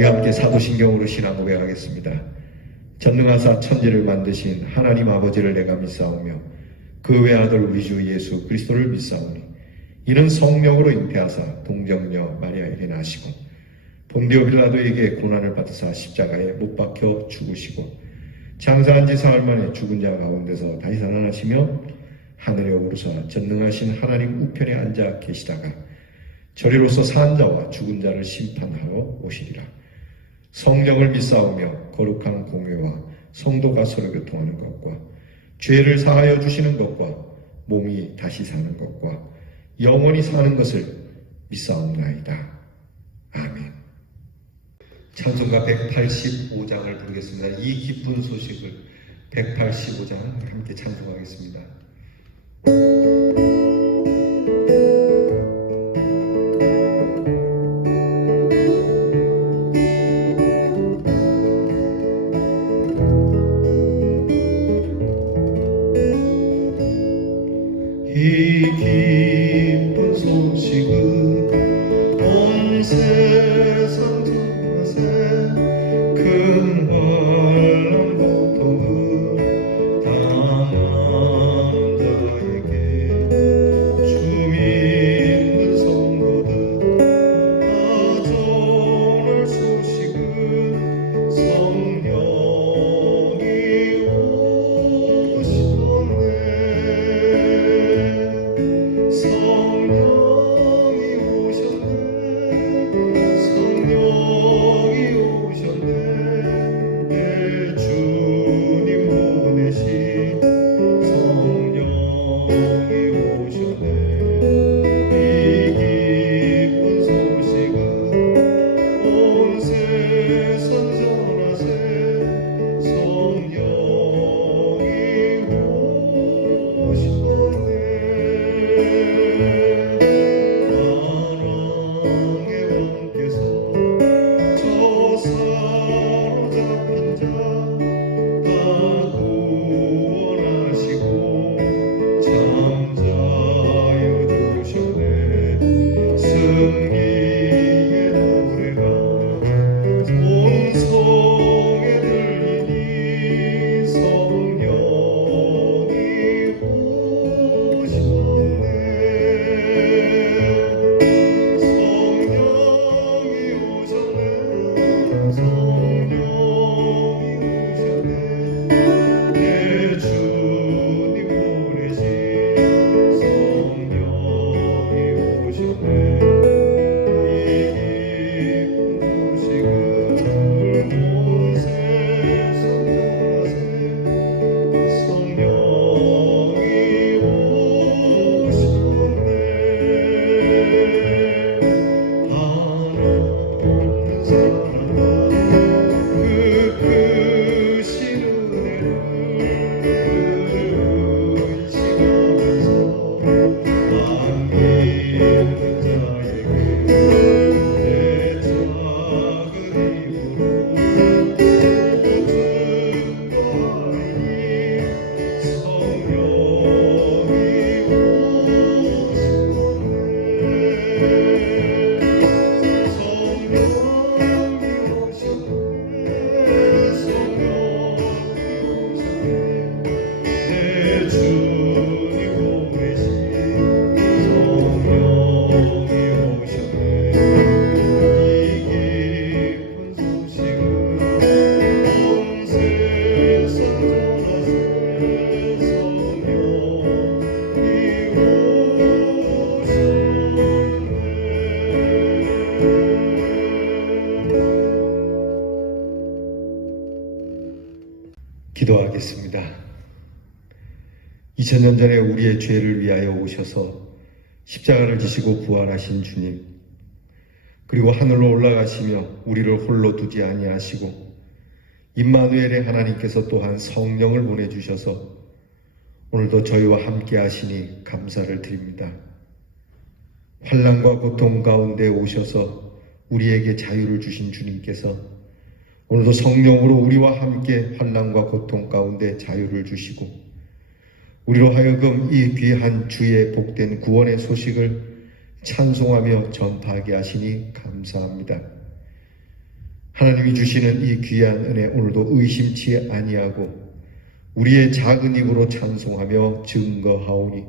우리 함께 사도신경으로 신앙 고백하겠습니다. 전능하사 천지를 만드신 하나님 아버지를 내가 믿사오며 그 외아들 우리 주 예수 그리스도를 믿사오니 이는 성령으로 잉태하사 동정녀 마리아에게 나시고 본디오 빌라도에게 고난을 받으사 십자가에 못 박혀 죽으시고 장사한 지 사흘 만에 죽은 자 가운데서 다시 살아나시며 하늘에 오르사 전능하신 하나님 우편에 앉아 계시다가 저리로서 산 자와 죽은 자를 심판하러 오시리라. 성령을 믿사오며 거룩한 공회와 성도가 서로 교통하는 것과 죄를 사하여 주시는 것과 몸이 다시 사는 것과 영원히 사는 것을 믿사옵나이다. 아멘. 찬송가 185장을 부르겠습니다. 이 기쁜 소식을 185장 함께 찬송하겠습니다. 이 기쁜 소식은 온 세상 전하세 큰 환난 고통을 당하는 자에게 주 믿는 성도들 다 전할 소식은 성령이 오시네. 기도하겠습니다. 2000년 전에 우리의 죄를 위하여 오셔서 십자가를 지시고 부활하신 주님, 그리고 하늘로 올라가시며 우리를 홀로 두지 아니하시고 임마누엘의 하나님께서 또한 성령을 보내주셔서 오늘도 저희와 함께 하시니 감사를 드립니다. 환난과 고통 가운데 오셔서 우리에게 자유를 주신 주님께서 오늘도 성령으로 우리와 함께 환난과 고통 가운데 자유를 주시고 우리로 하여금 이 귀한 주의 복된 구원의 소식을 찬송하며 전파하게 하시니 감사합니다. 하나님이 주시는 이 귀한 은혜 오늘도 의심치 아니하고 우리의 작은 입으로 찬송하며 증거하오니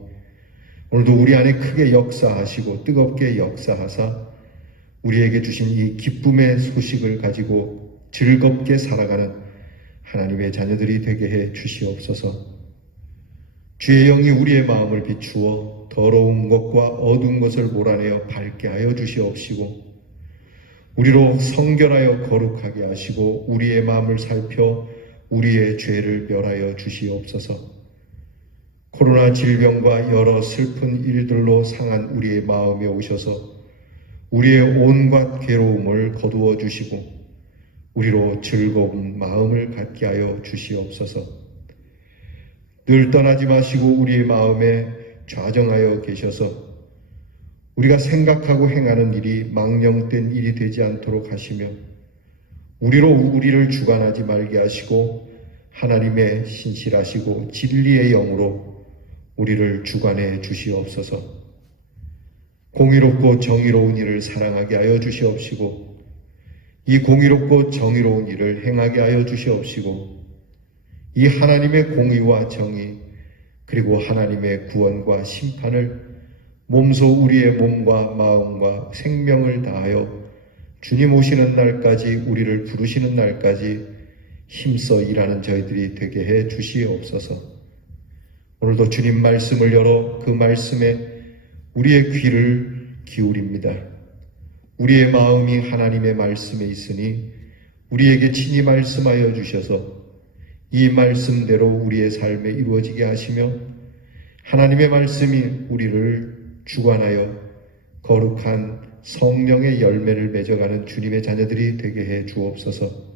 오늘도 우리 안에 크게 역사하시고 뜨겁게 역사하사 우리에게 주신 이 기쁨의 소식을 가지고 즐겁게 살아가는 하나님의 자녀들이 되게 해 주시옵소서. 주의 영이 우리의 마음을 비추어 더러운 것과 어두운 것을 몰아내어 밝게 하여 주시옵시고 우리로 성결하여 거룩하게 하시고 우리의 마음을 살펴 우리의 죄를 멸하여 주시옵소서. 코로나 질병과 여러 슬픈 일들로 상한 우리의 마음에 오셔서 우리의 온갖 괴로움을 거두어 주시고 우리로 즐거운 마음을 갖게 하여 주시옵소서. 늘 떠나지 마시고 우리의 마음에 좌정하여 계셔서 우리가 생각하고 행하는 일이 망령된 일이 되지 않도록 하시며 우리로 우리를 주관하지 말게 하시고 하나님의 신실하시고 진리의 영으로 우리를 주관해 주시옵소서. 공의롭고 정의로운 일을 사랑하게 하여 주시옵시고 이 공의롭고 정의로운 일을 행하게 하여 주시옵시고 이 하나님의 공의와 정의 그리고 하나님의 구원과 심판을 몸소 우리의 몸과 마음과 생명을 다하여 주님 오시는 날까지 우리를 부르시는 날까지 힘써 일하는 저희들이 되게 해 주시옵소서. 오늘도 주님 말씀을 열어 그 말씀에 우리의 귀를 기울입니다. 우리의 마음이 하나님의 말씀에 있으니 우리에게 친히 말씀하여 주셔서 이 말씀대로 우리의 삶에 이루어지게 하시며 하나님의 말씀이 우리를 주관하여 거룩한 성령의 열매를 맺어가는 주님의 자녀들이 되게 해 주옵소서.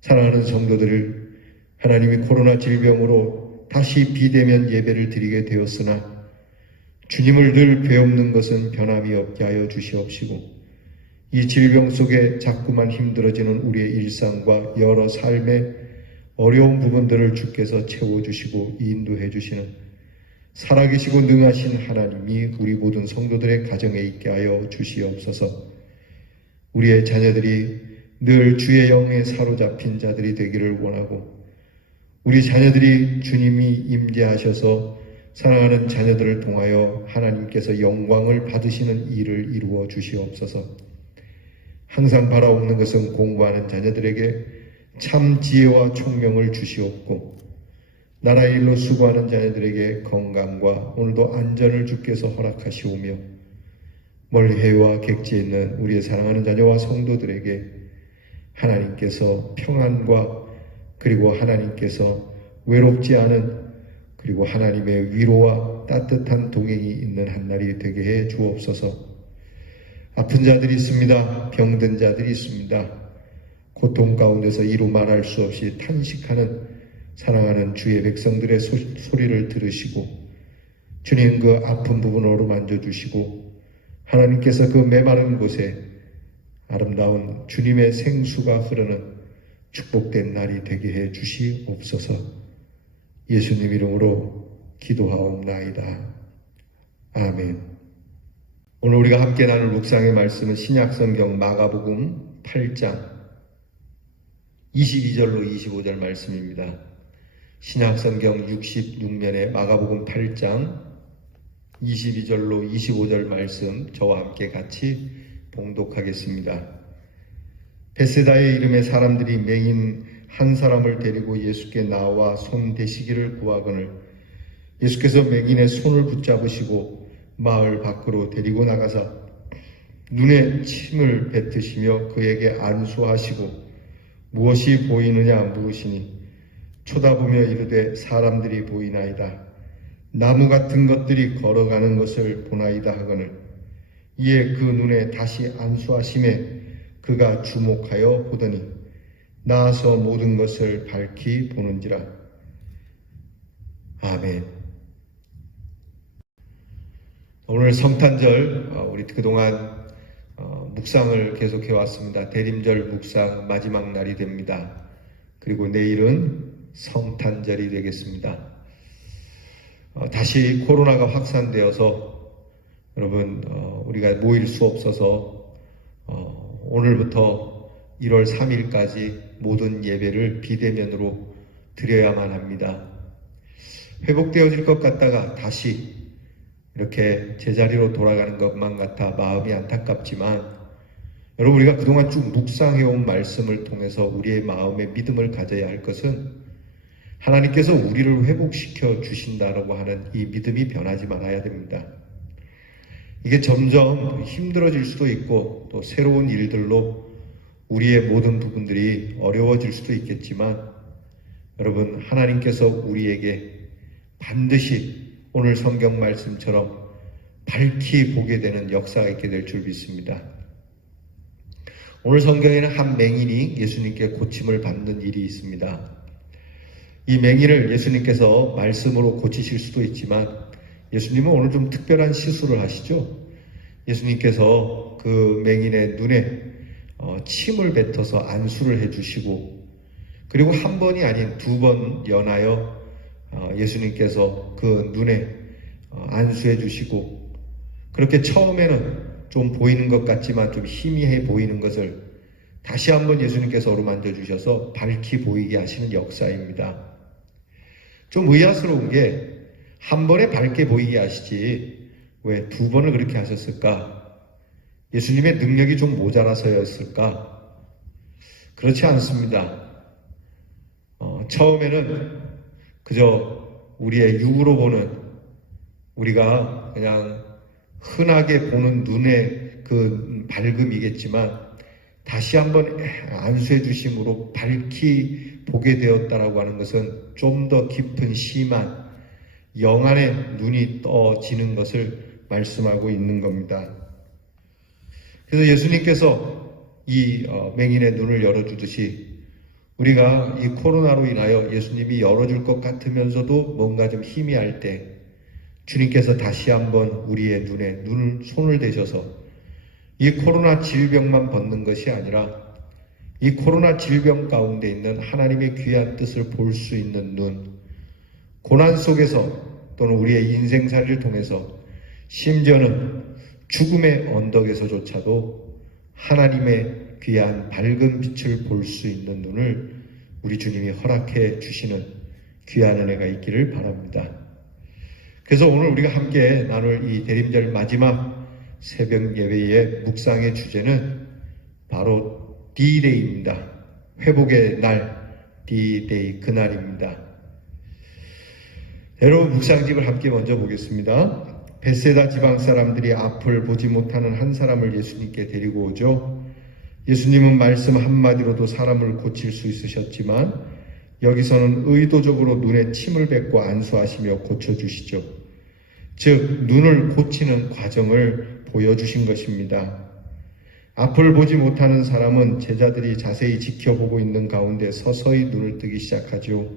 사랑하는 성도들을 하나님이 코로나 질병으로 다시 비대면 예배를 드리게 되었으나 주님을 늘 배움는 것은 변함이 없게 하여 주시옵시고 이 질병 속에 자꾸만 힘들어지는 우리의 일상과 여러 삶의 어려운 부분들을 주께서 채워주시고 인도해 주시는 살아계시고 능하신 하나님이 우리 모든 성도들의 가정에 있게 하여 주시옵소서. 우리의 자녀들이 늘 주의 영에 사로잡힌 자들이 되기를 원하고 우리 자녀들이 주님이 임재하셔서 사랑하는 자녀들을 통하여 하나님께서 영광을 받으시는 일을 이루어 주시옵소서. 항상 바라옵는 것은 공부하는 자녀들에게 참 지혜와 총명을 주시옵고 나라의 일로 수고하는 자녀들에게 건강과 오늘도 안전을 주께서 허락하시오며 멀리 해외와 객지에 있는 우리의 사랑하는 자녀와 성도들에게 하나님께서 평안과 그리고 하나님께서 외롭지 않은 그리고 하나님의 위로와 따뜻한 동행이 있는 한날이 되게 해 주옵소서. 아픈 자들이 있습니다. 병든 자들이 있습니다. 고통 가운데서 이루 말할 수 없이 탄식하는 사랑하는 주의 백성들의 소리를 들으시고 주님 그 아픈 부분으로 만져주시고 하나님께서 그 메마른 곳에 아름다운 주님의 생수가 흐르는 축복된 날이 되게 해 주시옵소서. 예수님 이름으로 기도하옵나이다. 아멘. 오늘 우리가 함께 나눌 묵상의 말씀은 신약성경 마가복음 8장 22절로 25절 말씀입니다. 신약성경 66면의 마가복음 8장 22절로 25절 말씀 저와 함께 같이 봉독하겠습니다. 베세다의 이름의 사람들이 맹인 한 사람을 데리고 예수께 나와 손 대시기를 구하거늘 예수께서 맹인의 손을 붙잡으시고 마을 밖으로 데리고 나가사 눈에 침을 뱉으시며 그에게 안수하시고 무엇이 보이느냐 물으시니 쳐다보며 이르되 사람들이 보이나이다. 나무 같은 것들이 걸어가는 것을 보나이다 하거늘 이에 그 눈에 다시 안수하심에 그가 주목하여 보더니 나아서 모든 것을 밝히 보는지라. 아멘. 오늘 성탄절 우리 그동안 묵상을 계속해 왔습니다. 대림절 묵상 마지막 날이 됩니다. 그리고 내일은 성탄절이 되겠습니다. 다시 코로나가 확산되어서 여러분 우리가 모일 수 없어서 오늘부터 1월 3일까지 모든 예배를 비대면으로 드려야만 합니다. 회복되어질 것 같다가 다시 이렇게 제자리로 돌아가는 것만 같아 마음이 안타깝지만, 여러분, 우리가 그동안 쭉 묵상해온 말씀을 통해서 우리의 마음에 믿음을 가져야 할 것은 하나님께서 우리를 회복시켜 주신다라고 하는 이 믿음이 변하지 말아야 됩니다. 이게 점점 힘들어질 수도 있고 또 새로운 일들로 우리의 모든 부분들이 어려워질 수도 있겠지만, 여러분, 하나님께서 우리에게 반드시 오늘 성경 말씀처럼 밝히 보게 되는 역사가 있게 될 줄 믿습니다. 오늘 성경에는 한 맹인이 예수님께 고침을 받는 일이 있습니다. 이 맹인을 예수님께서 말씀으로 고치실 수도 있지만, 예수님은 오늘 좀 특별한 시술을 하시죠. 예수님께서 그 맹인의 눈에 침을 뱉어서 안수를 해주시고, 그리고 한 번이 아닌 2번 연하여 예수님께서 그 눈에 안수해 주시고, 그렇게 처음에는 좀 보이는 것 같지만 좀 희미해 보이는 것을 다시 한번 예수님께서 어루만져 주셔서 밝히 보이게 하시는 역사입니다. 좀 의아스러운 게, 한 번에 밝게 보이게 하시지 왜 2번을 그렇게 하셨을까? 예수님의 능력이 좀 모자라서였을까? 그렇지 않습니다. 처음에는 그저 우리의 육으로 보는, 우리가 그냥 흔하게 보는 눈의 그 밝음이겠지만, 다시 한번 안수해 주심으로 밝히 보게 되었다라고 하는 것은 좀 더 깊은 심한 영안의 눈이 떠지는 것을 말씀하고 있는 겁니다. 그래서 예수님께서 이 맹인의 눈을 열어주듯이, 우리가 이 코로나로 인하여 예수님이 열어줄 것 같으면서도 뭔가 좀 희미할 때 주님께서 다시 한번 우리의 눈에 손을 대셔서 이 코로나 질병만 벗는 것이 아니라 이 코로나 질병 가운데 있는 하나님의 귀한 뜻을 볼 수 있는 눈, 고난 속에서 또는 우리의 인생살이를 통해서, 심지어는 죽음의 언덕에서조차도 하나님의 귀한 밝은 빛을 볼 수 있는 눈을 우리 주님이 허락해 주시는 귀한 은혜가 있기를 바랍니다. 그래서 오늘 우리가 함께 나눌 이 대림절 마지막 새벽 예배의 묵상의 주제는 바로 D-Day입니다. 회복의 날, D-Day, 그날입니다. 여러분, 묵상집을 함께 먼저 보겠습니다. 벳세다 지방 사람들이 앞을 보지 못하는 한 사람을 예수님께 데리고 오죠. 예수님은 말씀 한마디로도 사람을 고칠 수 있으셨지만, 여기서는 의도적으로 눈에 침을 뱉고 안수하시며 고쳐주시죠. 즉, 눈을 고치는 과정을 보여주신 것입니다. 앞을 보지 못하는 사람은 제자들이 자세히 지켜보고 있는 가운데 서서히 눈을 뜨기 시작하죠.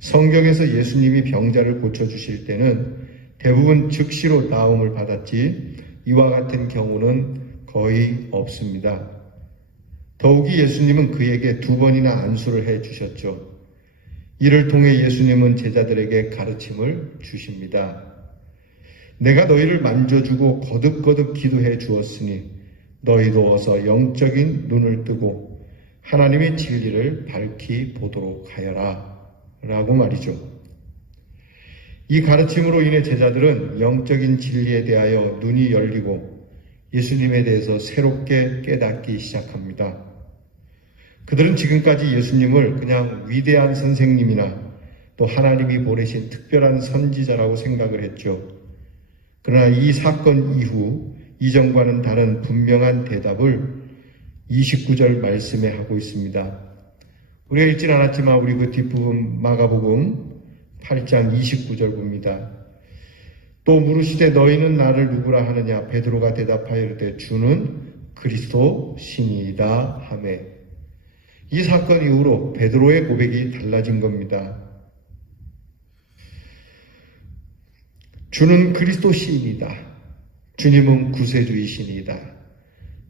성경에서 예수님이 병자를 고쳐주실 때는 대부분 즉시로 나음을 받았지, 이와 같은 경우는 거의 없습니다. 더욱이 예수님은 그에게 2번이나 안수를 해 주셨죠. 이를 통해 예수님은 제자들에게 가르침을 주십니다. 내가 너희를 만져주고 거듭거듭 기도해 주었으니 너희도 어서 영적인 눈을 뜨고 하나님의 진리를 밝히 보도록 하여라 라고 말이죠. 이 가르침으로 인해 제자들은 영적인 진리에 대하여 눈이 열리고 예수님에 대해서 새롭게 깨닫기 시작합니다. 그들은 지금까지 예수님을 그냥 위대한 선생님이나 또 하나님이 보내신 특별한 선지자라고 생각을 했죠. 그러나 이 사건 이후 이전과는 다른 분명한 대답을 29절 말씀에 하고 있습니다. 우리가 읽진 않았지만 우리 그 뒷부분 마가복음 8장 29절 봅니다. 또 물으시되 너희는 나를 누구라 하느냐? 베드로가 대답하여 이르되 주는 그리스도 신이다 하매. 이 사건 이후로 베드로의 고백이 달라진 겁니다. 주는 그리스도 시인이다. 주님은 구세주이시니이다.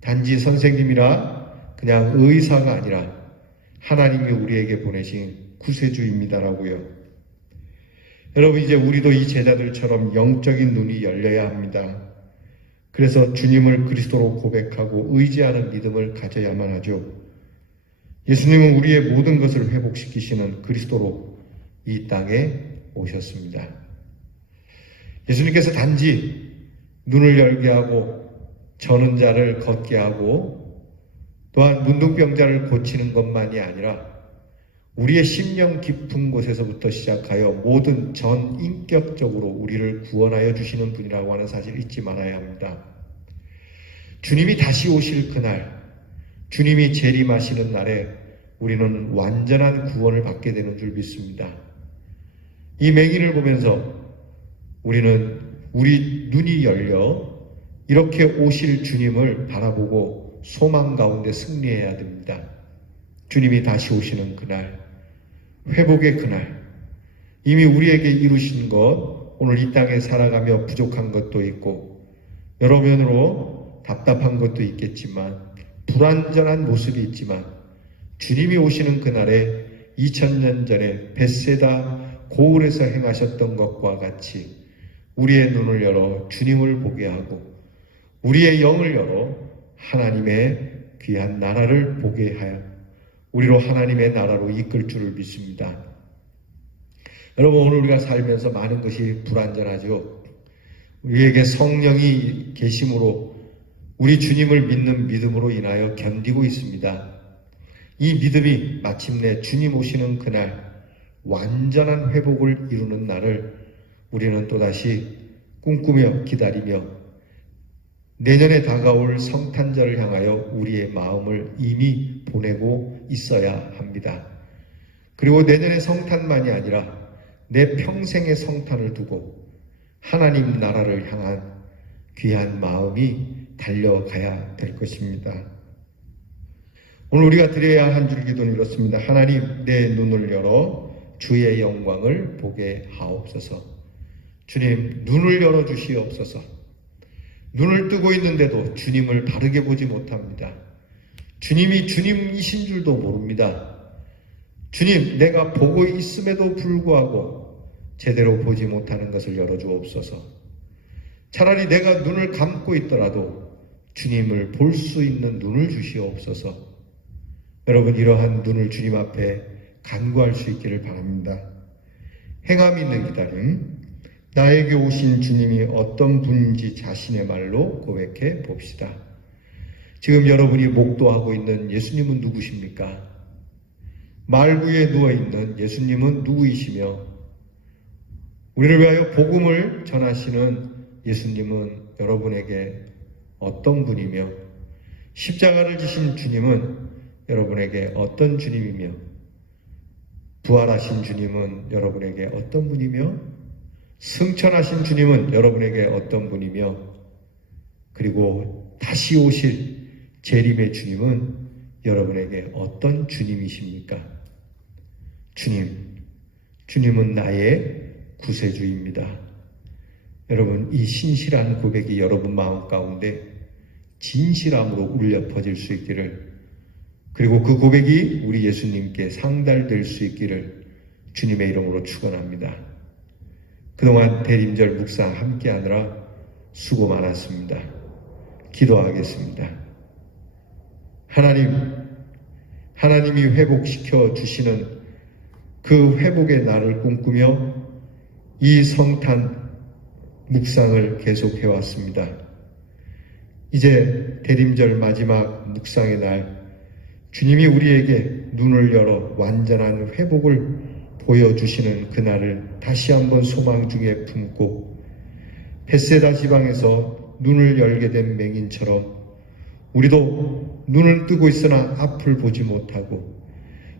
단지 선생님이라 그냥 의사가 아니라 하나님이 우리에게 보내신 구세주입니다라고요. 여러분, 이제 우리도 이 제자들처럼 영적인 눈이 열려야 합니다. 그래서 주님을 그리스도로 고백하고 의지하는 믿음을 가져야만 하죠. 예수님은 우리의 모든 것을 회복시키시는 그리스도로 이 땅에 오셨습니다. 예수님께서 단지 눈을 열게 하고 저는 자를 걷게 하고 또한 문둥병자를 고치는 것만이 아니라 우리의 심령 깊은 곳에서부터 시작하여 모든 전 인격적으로 우리를 구원하여 주시는 분이라고 하는 사실을 잊지 말아야 합니다. 주님이 다시 오실 그날, 주님이 재림하시는 날에 우리는 완전한 구원을 받게 되는 줄 믿습니다. 이 맹인을 보면서 우리는 우리 눈이 열려 이렇게 오실 주님을 바라보고 소망 가운데 승리해야 됩니다. 주님이 다시 오시는 그날, 회복의 그날, 이미 우리에게 이루신 것, 오늘 이 땅에 살아가며 부족한 것도 있고 여러 면으로 답답한 것도 있겠지만 불완전한 모습이 있지만 주님이 오시는 그날에 2000년 전에 벳세다 고을에서 행하셨던 것과 같이 우리의 눈을 열어 주님을 보게 하고 우리의 영을 열어 하나님의 귀한 나라를 보게 하여 우리로 하나님의 나라로 이끌 줄을 믿습니다. 여러분, 오늘 우리가 살면서 많은 것이 불완전하죠. 우리에게 성령이 계심으로 우리 주님을 믿는 믿음으로 인하여 견디고 있습니다. 이 믿음이 마침내 주님 오시는 그날 완전한 회복을 이루는 날을 우리는 또다시 꿈꾸며 기다리며 내년에 다가올 성탄절을 향하여 우리의 마음을 이미 보내고 있어야 합니다. 그리고 내년의 성탄만이 아니라 내 평생의 성탄을 두고 하나님 나라를 향한 귀한 마음이 달려가야 될 것입니다. 오늘 우리가 드려야 한 줄 기도는 이렇습니다. 하나님, 내 눈을 열어 주의 영광을 보게 하옵소서. 주님, 눈을 열어 주시옵소서. 눈을 뜨고 있는데도 주님을 바르게 보지 못합니다. 주님이 주님이신 줄도 모릅니다. 주님, 내가 보고 있음에도 불구하고 제대로 보지 못하는 것을 열어주옵소서. 차라리 내가 눈을 감고 있더라도 주님을 볼 수 있는 눈을 주시옵소서. 여러분, 이러한 눈을 주님 앞에 간구할 수 있기를 바랍니다. 행함 있는 기다림, 나에게 오신 주님이 어떤 분인지 자신의 말로 고백해 봅시다. 지금 여러분이 목도하고 있는 예수님은 누구십니까? 말 위에 누워있는 예수님은 누구이시며 우리를 위하여 복음을 전하시는 예수님은 여러분에게 어떤 분이며 십자가를 지신 주님은 여러분에게 어떤 주님이며 부활하신 주님은 여러분에게 어떤 분이며 승천하신 주님은 여러분에게 어떤 분이며 그리고 다시 오실 재림의 주님은 여러분에게 어떤 주님이십니까? 주님은 나의 구세주입니다. 여러분, 이 신실한 고백이 여러분 마음 가운데 진실함으로 울려 퍼질 수 있기를, 그리고 그 고백이 우리 예수님께 상달될 수 있기를 주님의 이름으로 축원합니다. 그동안 대림절 묵상 함께하느라 수고 많았습니다. 기도하겠습니다. 하나님이 회복시켜 주시는 그 회복의 날을 꿈꾸며 이 성탄 묵상을 계속해 왔습니다. 이제 대림절 마지막 묵상의 날, 주님이 우리에게 눈을 열어 완전한 회복을 보여주시는 그날을 다시 한번 소망 중에 품고 벳세다 지방에서 눈을 열게 된 맹인처럼 우리도 눈을 뜨고 있으나 앞을 보지 못하고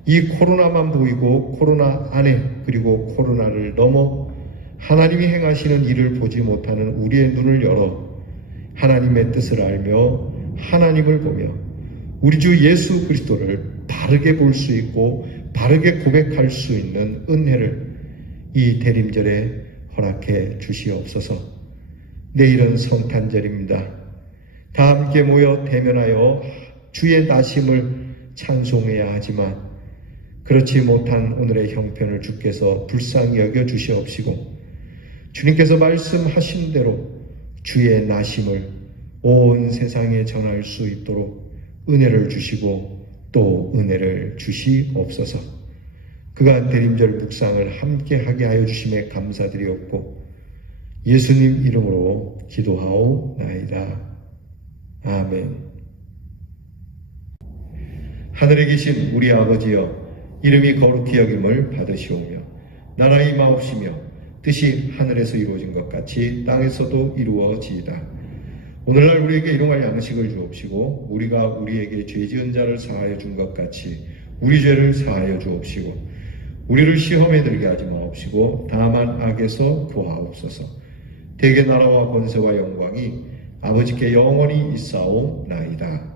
이 코로나만 보이고 코로나 안에 그리고 코로나를 넘어 하나님이 행하시는 일을 보지 못하는 우리의 눈을 열어 하나님의 뜻을 알며 하나님을 보며 우리 주 예수 그리스도를 바르게 볼 수 있고 바르게 고백할 수 있는 은혜를 이 대림절에 허락해 주시옵소서. 내일은 성탄절입니다. 다 함께 모여 대면하여 주의 나심을 찬송해야 하지만 그렇지 못한 오늘의 형편을 주께서 불쌍히 여겨 주시옵시고 주님께서 말씀하신 대로 주의 나심을 온 세상에 전할 수 있도록 은혜를 주시고 또 은혜를 주시옵소서. 그간 대림절 묵상을 함께하게 하여 주심에 감사드리옵고 예수님 이름으로 기도하오나이다. 아멘. 하늘에 계신 우리 아버지여, 이름이 거룩히 여김을 받으시오며 나라의 임하옵시며 뜻이 하늘에서 이루어진 것 같이 땅에서도 이루어지이다. 오늘날 우리에게 일용할 양식을 주옵시고 우리가 우리에게 죄 지은 자를 사하여 준 것 같이 우리 죄를 사하여 주옵시고 우리를 시험에 들게 하지 마옵시고 다만 악에서 구하옵소서. 대개 나라와 권세와 영광이 아버지께 영원히 있사오나이다.